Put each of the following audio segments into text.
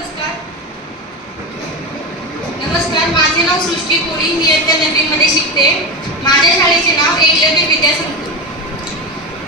नमस्कार. माझे नाव सृष्टी कोळी. मी इयत्ता नववीमध्ये शिकते. माझ्या शाळेचे नाव एकलव्य विद्यासंकुल.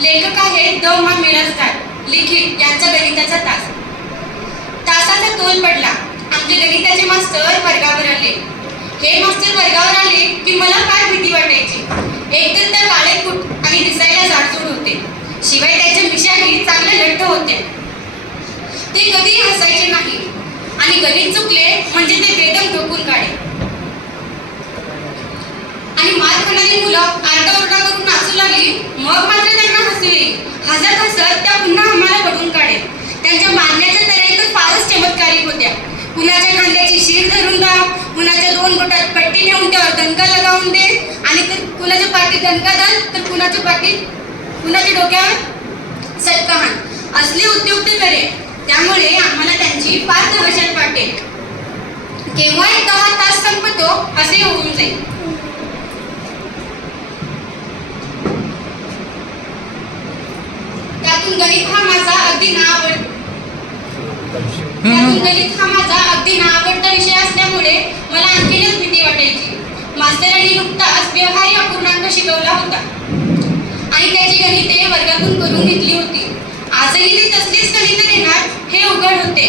लेखक आहे द मा मिरजदार लिखित यांचा गणिताचा तास. तासाचा तोल पडला. आमचे गणिताचे मास्तर वर्गावर आले. हे मास्तर वर्गावर आले की मला फार भीती वाटायची. एकतर त्या काळे कुट आणि दिसायला जाडजूड होते. शिवाय त्याच्या मिशाही चांगल्या लठ्ठ होत्या. ते कधीही हसायचे नाही. आणि गणित चुकले म्हणजे ते बेदम ठोकून काढे. आणि मार खाणारी मुलं आरडाओरडा करून नाचू लागली मग मात्र त्यांना हसू येईल. हसत हसत त्या पुन्हा आम्हाला पडून काढेल त्यांच्या मारण्याच्या तऱ्हा तर फारच चमत्कारिक होत्या. कुणाच्या खांद्याची शीर धरून दा कुणाच्या दोन बोटात पट्टी ठेवून त्यावर दणका लगावून दे. आणि तर कुणाच्या पाठीत दणका दाल तर कुणाच्या पाठीत कुणाच्या डोक्यावर? सटकाहान असले उद्योग ते करेल त्यामुळे आम्हाला त्यांची फार दहशत वाटते केव्हा एकदा हा तास संपतो असे होऊन जाईल त्यातून गणित हा माझा अगदी ना आवड त्यातून गणित हा माझा अगदी ना आवडता विषय असल्यामुळे मला आणखीनच भीती वाटायची. मास्तरांनी नुकताच व्यवहारी अपूर्णांक शिकवला होता. आणि त्याची गणिते वर्गातून करून घेतली होती. आजही ते तसलीच गणित घेणार हे उघड होते.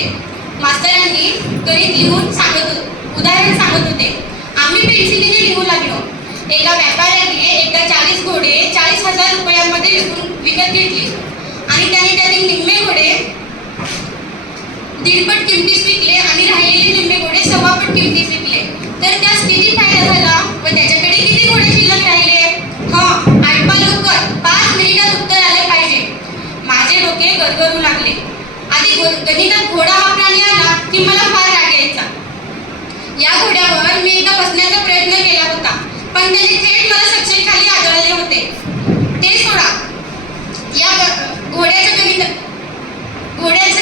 मास्तरांनी गणित लिहून सांगत होते उदाहरण सांगत होते. आम्ही पेन्सिलीने लिहू लागलो. एका व्यापाऱ्याने एकदा चाळीस घोडे चाळीस हजार रुपयांमध्ये विकून विकत घेतली. आणि त्याने त्यातील निम्मे घोडे दीडपट किमतीस विकले आणि राहिलेले निम्मे घोडे सव्वापट किमतीस विकले तर त्यास किती फायदा झाला? व त्याच्याकडे किती घोडे शिल्लक राहिले? हा आठवा लवकर पाच मिनिटात उत्तर आले पाहिजे. माझे डोके गरगरू लागले. आधी गणितात घोडा हा प्राणी आला की मला फार राग यायचा. या घोड्यावर मी एकदा बसण्याचा प्रयत्न केला होता पण त्याने थेट मला सक्षम खाली आदळले होते. ते सोडा. या घोड्याचं घोड्याच्या गणित घोड्याचं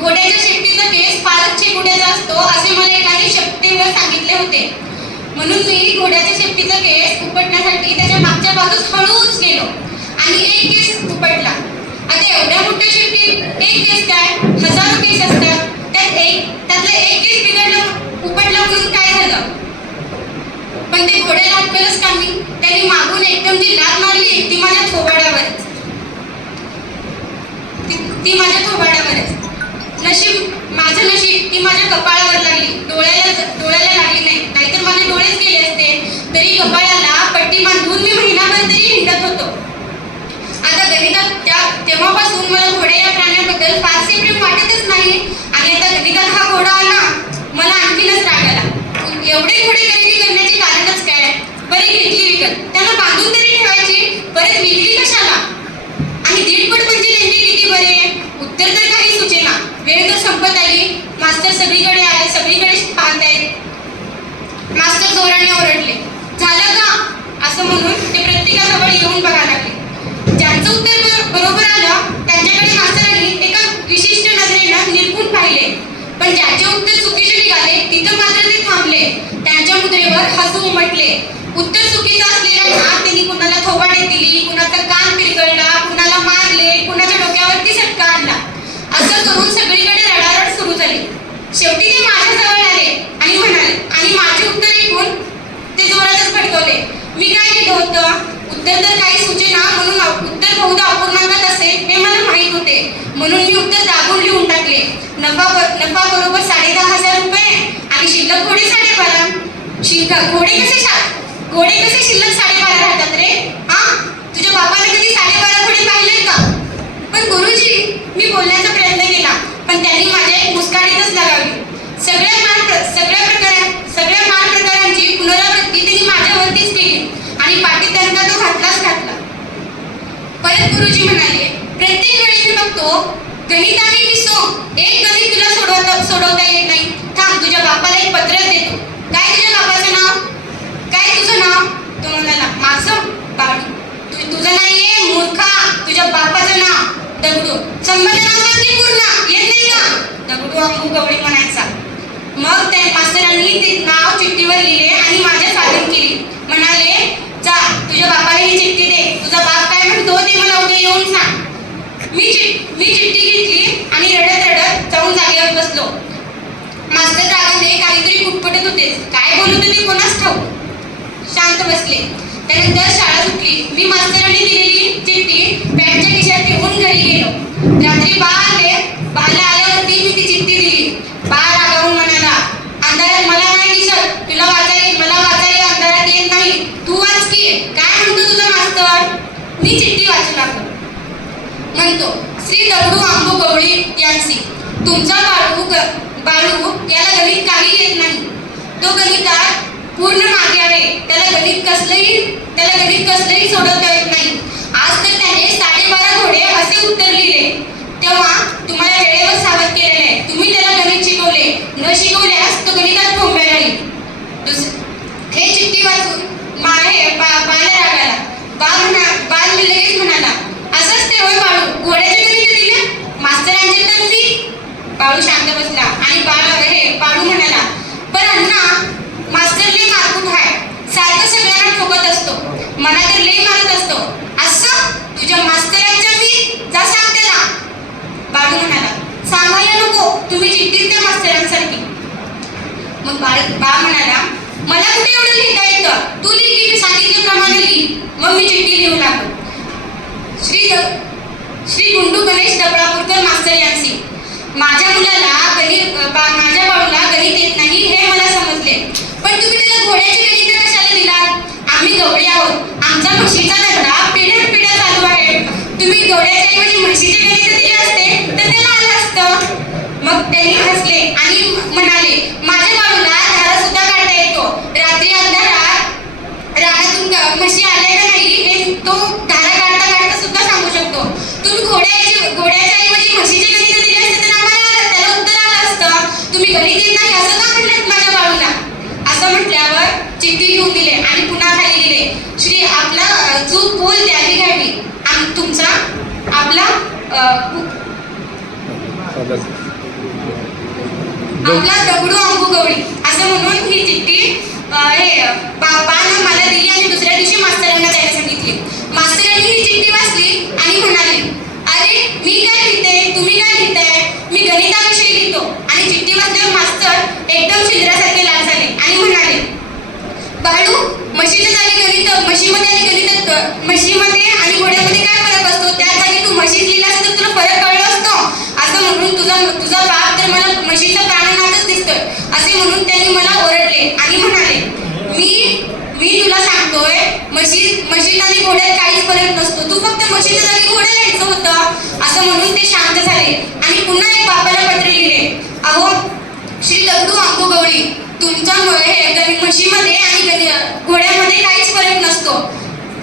घोड्याच्या शेपटीचा केस फारच चिकुड्याचा असतो असे मला एकाने शक्तीवर सांगितले होते. म्हणून मी घोड्याच्या शेपटीचा केस उपटण्यासाठी त्याच्या मागच्या बाजूस हळूच गेलो आणि एक केस उपटला. आता एवढ्या मोठ्या शेपटीत एक केस काय? हजारो केस असतात. त्यात एक त्यातला एक केस बिघडला उपटला म्हणून काय झालं? पण ते घोड्याला अक्कलच कामी त्यांनी मागून एकदम जी लात मारली ती माझ्या थोबाडावरच. ती- ती माझ्या थोबाडावरच. नशीब माझं नशीब ती माझ्या कपाळावर लागली. डोळ्याला डोळ्याला लागली नाही. नाहीतर माझे डोळेच गेले असते. तरी कपाळाला पट्टी बांधून मी महिनाभर तरी हिंडत होतो. आता गणितात त्या तेव्हापासून मला घोडे या प्राण्याबद्दल फारसे प्रेम वाटतच नाही. आणि आता गणितात हा घोडा आला मला आणखीनच राग आला एवढे घोडे खरेदी करण्याचे कारणच काय बरे घेतली विकत त्यांना बांधून तरी ठेवायची परत विकली कशाला आणि दीडपट म्हणजे नेमके किती बरे उत्तर तर काही सुचेना वेळ तर संपत आली मास्तर सगळीकडे आले सगळीकडे पाहतायत मास्तर जोराने ओरडले झालं का असं म्हणून ते प्रत्येकाजवळ येऊन बघायला लागले. ज्यांचं उत्तर बरोबर आलं त्यांच्याकडे मास्तरांनी एका विशिष्ट नजरेनं निरखून पाहिले. पण ज्याचे उत्तर चुकीचे निघाले तिथं मात्र ते थांबले. त्यांच्या मुद्रेवर हसू उमटले. उत्तर चुकीचं असलेल्यांना त्यांनी कुणाला थोबाडे दिली कुणाचा कान पिरगळला कुणाला मारले कुणाच्या डोक्यावरती सटका आणला असं करून सगळीकडे रडारड सुरू झाली शेवटी ते माझ्याजवळ आले आणि म्हणाले आणि माझे उत्तर ऐकून ते जोरातच फटकवले मी काय केलं होतं उत्तर तर काही सुचेना म्हणून अप- उत्तर बहुधा अपूर्णांकात असेल हे मला माहीत होते म्हणून मी उत्तर दाबून लिहून टाकले नफा ब- नफा बरोबर साडे दहा हजार रुपये. आणि शिल्लक घोडे साडेबारा. शिल्लक घोडे कसे घोडे कसे शिल्लक साडेबारा राहतात रे? हा? तुझ्या बापाने कधी साडेबारा घोडे पाहिले का? पण गुरुजी मी बोलण्याचा प्रयत्न केला पण त्यांनी माझ्या एक मुस्काडीतच लगावली सगळ्या मान सगळ्या प्रकार सगळ्या मान प्रकारांची पुनरावृत्ती त्यांनी माझ्यावरतीच केली आणि पाठीत त्यांना तो घातलाच घातला. परत गुरुजी म्हणाले प्रत्येक वेळी मी बघतो गणिताने मी सो एक गणित तुला सोडवता सोडवता येत नाही. थांब तुझ्या बापाला एक पत्र देतो. काय तुझ्या बापाचं नाव? काय तुझं नाव? तो म्हणाला माझं बाळू. तु- तुझं नाहीये मूर्खा. तुझ्या बापाचं नाव. दगडू. संबंध नाव पूर्ण. येत नाही का? दगडू अंगू गवळी म्हणायचा. मग त्या मास्तरांनी ते नाव चिठ्ठीवर लिहिले आणि माझ्या साधन केली. म्हणाले जा तुझ्या बापाला ही चिठ्ठी दे. तुझा बाप काय म्हणतो ते मला उद्या येऊन सांग. मी मी चिठ्ठी घेतली आणि रडत रडत जाऊन जागेवर बसलो. मास्तर रागाने काहीतरी कुटपटत होते. काय बोलू तुम्ही? कोणास ठाऊ शांत बसले. त्यानंतर शाळा सुटली. मी मास्तरांनी दिलेली चिठ्ठी बॅगच्या खिशात ठेवून घरी गेलो. रात्री बा आले बाला आल्यावरती मी ती चिठ्ठी दिली. बा रागावून म्हणाला अंधारात मला नाही दिसत. तुला वाचाय मला वाचाय अंधारात येत नाही. तू वाच की. काय म्हणतो तुझा मास्तर? मी चिठ्ठी वाचू लागलो. म्हणतो श्री दगडू आंबू गवळी यांची. तुमचा बाळू ग- बाळू याला गणित काही येत नाही. तो गणितात पूर्ण मागे आहे. त्याला गणित कसलंही त्याला गणित कसलंही सोडवता येत नाही. आज तर त्याने साडेबारा घोडे असे उत्तर लिहिले तेव्हा तुम्हाला वेळेवर सावध केलेले आहे तुम्ही त्याला गणित शिकवले न शिकवल्यास तो गणितात कोंबड्या राहील दुस- हे चिठ्ठी वाचून माळे बा बाला रागाला बा म्हणा बाल लगेच म्हणाला असंच ते होय बाळू घोड्याचे गणित दिले मास्तरांचे तर मी बाळू शांत बसला आणि बाळ हे बाळू म्हणाला पण अण्णा मास्तर लई मारकूट आहे सारखं सगळ्यांना ठोकत असतो मला तर लई मारत असतो. असं तुझ्या मास्तरांच्या मी जा सांग त्याला बाळू म्हणाला सांगायला नको तुम्ही चिठ्ठीच द्या मास्तरांसारखी. मग बाळ बा म्हणाला मला कुठे एवढं लिहिता येतं? तू लिही की मी सांगितल्याप्रमाणे लिही. मग मी चिठ्ठी लिहू लागलो. श्री द- श्री गुंडू गणेश दबळापूरकर मास्तर यांची. माझ्या मुलाला गणित बा- माझ्या बाळूला गणित येत नाही हे मला समजले. पण तुम्ही त्याला घोड्याचे गणित कशाला दिलात? आम्ही गवळी आहोत. आमचा म्हशीचा धंदा पिढ्यान पिढ्या चालू आहे. तुम्ही घोड्याच्या ऐवजी म्हशीचे गणित दिले असते? तर त्याला आलं असतं. मग त्यांनी हसले आणि म्हणाले माझ्या बाळूला धारा सुद्धा काढता येतो. रात्री अंधारात रानातून म्हशी आल्या का नाही हे तो धारा काढता काढता सुद्धा सांगू शकतो. तुम्ही घोड्याचे घोड्याच्या ऐवजी म्हशीचे गणित दिले असते तर आम्हाला त्याला उत्तर आलं असतं. तुम्ही गणित येत नाही असं का म्हणलं माझ्या बाळूला असं म्हटल्यावर चिठ्ठी लिहून दिले आणि पुन्हा खाली लिहिले श्री आपला अ, चूक बोल द्यावी घ्यावी आम तुमचा आपला अ, कु- आपला दगडू अंबू गवळी. असं म्हणून ही चिठ्ठी हे बाबांना मला दिली आणि दुसऱ्या दिवशी मास्तरांना द्यायला सांगितली मास्तरांनी ही चिठ्ठी वाचली आणि म्हणाले अरे मी काय लिहिते तुम्ही काय लिहिताय मी गणिताविषयी लिहितो आणि चिठ्ठी वाचल्यावर मास्तर एकदम छिद्रासारखे लाल झाले आणि म्हणाले बाळू म्हशीच्या जागी गणित म्हशीमध्ये आणि गणितात म्हशीमध्ये आणि घोड्यामध्ये काय फरक असतो त्या जागी तू म्हशीत लिहिला असतं तर तुला फरक कळला असतो असं म्हणून तुझा तुझा बाप तर मला म्हशीचा प्राणनाथच दिसतोय असे म्हणून त्यांनी मला ओरडले आणि म्हणाले मी मी तुला सांगतोय म्हशी म्हशीत आणि घोड्यात काहीच फरक नसतो. तू फक्त म्हशीच्या जागी घोड्या यायचं होतं. असं म्हणून ते शांत झाले. आणि पुन्हा एक बापाला पत्र लिहिले अहो श्री दगडू अंकू गवळी तुमच्यामुळे हे म्हशीमध्ये आणि घोड्यामध्ये काहीच फरक नसतो.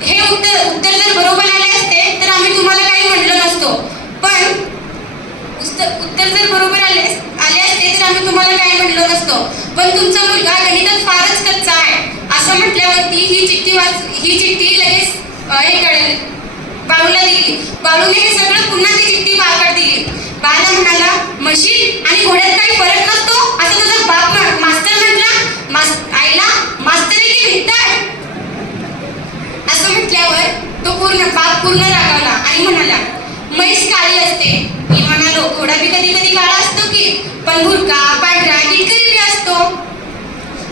हे उत्तर उत्तर जर बरोबर आले असते तर आम्ही तुम्हाला काही म्हणलं नसतो. पण उत्तर उत्तर जर बरोबर आले आले असते तर आम्ही तुम्हाला काही म्हणलो नसतो. पण तुमचा मुलगा गणितात फारच कच्चा आहे. असं म्हटल्यावरती ही चिठ्ठी वाच ही चिठ्ठी लगेच अं, हे कळेल बाळूला दिली. बाळूने हे सगळं पुन्हा ती चिठ्ठी बाळाकडे दिली. बाळा म्हणाला म्हशी आणि घोड्यात काही फरक नसतो? असं तुझा बाप मास्तर म्हटला? मास आईला? मास्तरी की भित्त असं म्हटल्यावर तो पूर्ण बाप पूर्ण रागावला आणि म्हणाला म्हैस काळी असते. मी म्हणालो घोडा बी कधी कधी काळा असतो की पण भुरका पांढरा कितकरी बी असतो.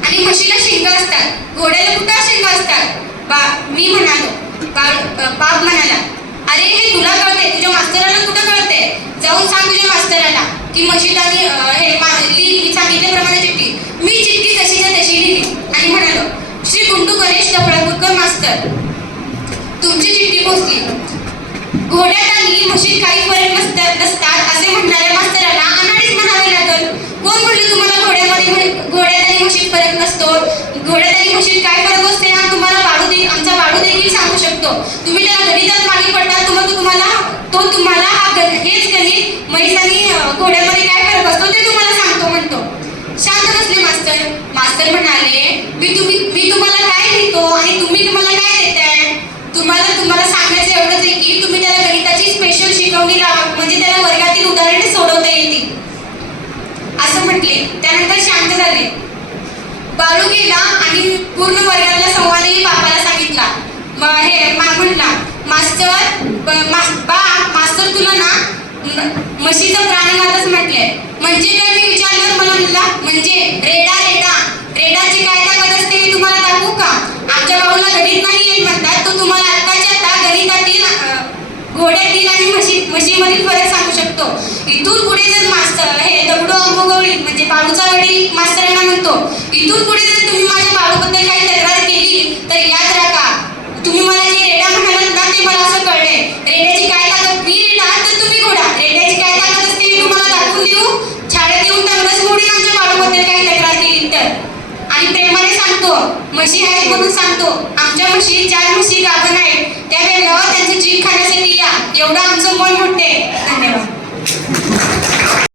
आणि म्हशीला शेंगा असतात. घोड्याला कुठं शेंगा असतात? बा मी म्हणालो बाप म्हणाला. अरे हे तुला कळते तुझ्या मास्तराला कुठं कळते जाऊन सांग तुझ्या मास्तराला. की मशिदानी हे लिहिली सांगितल्याप्रमाणे चिठ्ठी. मी चिठ्ठी तशीच्या तशी लिहिली. आणि म्हणालो श्री गुंडू गणेश टपळापूरकर मास्तर तुमची चिठ्ठी पोहोचली घोड्यात आणली म्हशीत काही फरक नसतात नसतात असे म्हणणाऱ्या मास्तराला अनाडीच म्हणावे लागल. कोण म्हणले तुम्हाला घोड्यामध्ये म्हण- घोड्यात फरक नसतो. घोड्यात आणि काय फरक असते हा तुम्हाला बाळू दे आमचा बाळू देखील सांगू शकतो. तुम्ही त्या गणितात मागे पडता तुम्हाला तुम्हाला तो तुम्हाला हा गण हेच गणित म्हैस आणि घोड्यामध्ये काय फरक असतो ते तुम्हाला सांगतो म्हणतो. शांत बसले मास्तर. मास्तर म्हणाले मी तुम्ही मी तुम्हाला काय देतो आणि तुम्ही तुम्हाला काय देताय? तुम्हाला तुम्हाला सांगायचं एवढंच आहे की तुम्ही त्याला गणिताची स्पेशल शिकवणी लावा. म्हणजे त्याला वर्गातील उदाहरणे सोडवता येतील. असं म्हटले. बाळू गेला आणि पूर्ण वर्गातल्या संवादही बापाला सांगितला. हे मा म्हणला मास्तर बा मास्तर तुला ना म- म्हशीचं प्राणनाथच म्हटले. म्हणजे काय मी विचारलं मला म्हणला म्हणजे रेडा रेडा रेडाची काय ताकद असते मी तुम्हाला दाखवू का? आमच्या बाबूला गणित नाही येत म्हणतात तो तुम्हाला आत्ताच्या आता गणितातील घोड्यातील आणि म्हशी म्हशीमधील फरक सांगू शकतो. इथून पुढे जर मास्तर हे दगडू अंबोगवळी म्हणजे बाळूचा वडील मास्तरांना म्हणतो. इथून पुढे जर तुम्ही माझ्या बाळूबद्दल काही तक्रार केली तर याद राखा तुम्ही मला जे रेडा म्हणालात ना ते